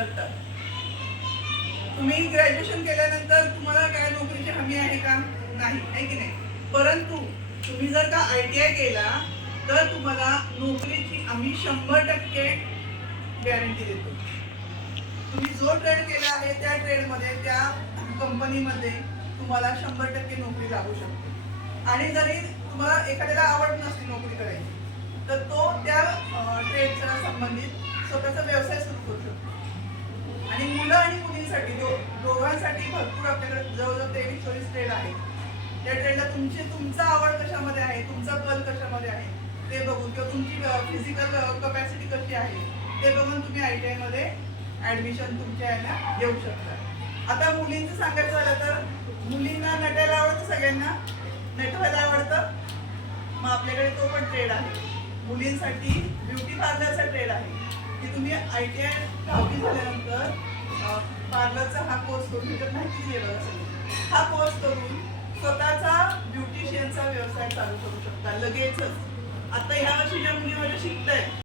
मिळतात. तुम्ही ग्रॅज्युएशन केल्यानंतर तुम्हाला काय नोकरीची हमी आहे का? नाही, आहे की नाही? परंतु तुम्ही जर का ITI केला तर तुम्हाला नोकरीची आम्ही 100% गॅरंटी देतो. तुम्ही जो ट्रेड केला आहे त्या ट्रेडमध्ये, त्या कंपनीमध्ये तुम्हाला 100% नोकरी लागू शकते. आणि जरी तुम्हाला एखाद्याला आवड नसते नोकरी करायची, तर तो त्या ट्रेडच्या संबंधित स्वतःचा व्यवसाय सुरू करू शकतो. आणि मुलं आणि मुलींसाठी दोघांसाठी भरपूर आपल्याकडे जवळजवळ 23-24 ट्रेड आहे. त्या ट्रेडला तुमचा आवड कशामध्ये आहे, तुमचा कल कशामध्ये आहे ते बघून, किंवा तुमची फिजिकल कपॅसिटी कशी आहे ते बघून तुम्ही ITI मध्ये ऍडमिशन तुमच्या याला घेऊ शकता. आता मुलींचं सांगायचं झालं तर मुलींना नटायला आवडतं, सगळ्यांना नटवायला आवडतं. मग आपल्याकडे तो पण ट्रेड आहे. मुलींसाठी ब्युटी पार्लरचा ट्रेड आहे की तुम्ही ITI 10वी झाल्यानंतर पार्लरचा हा कोर्स करून, त्याच्यात माहिती दिली बघा सगळी, हा कोर्स करून स्वतःचा ब्युटिशियनचा व्यवसाय चालू करू शकता लगेचच. आता ह्या वर्षी ज्या मुली माझ्या शिकतायत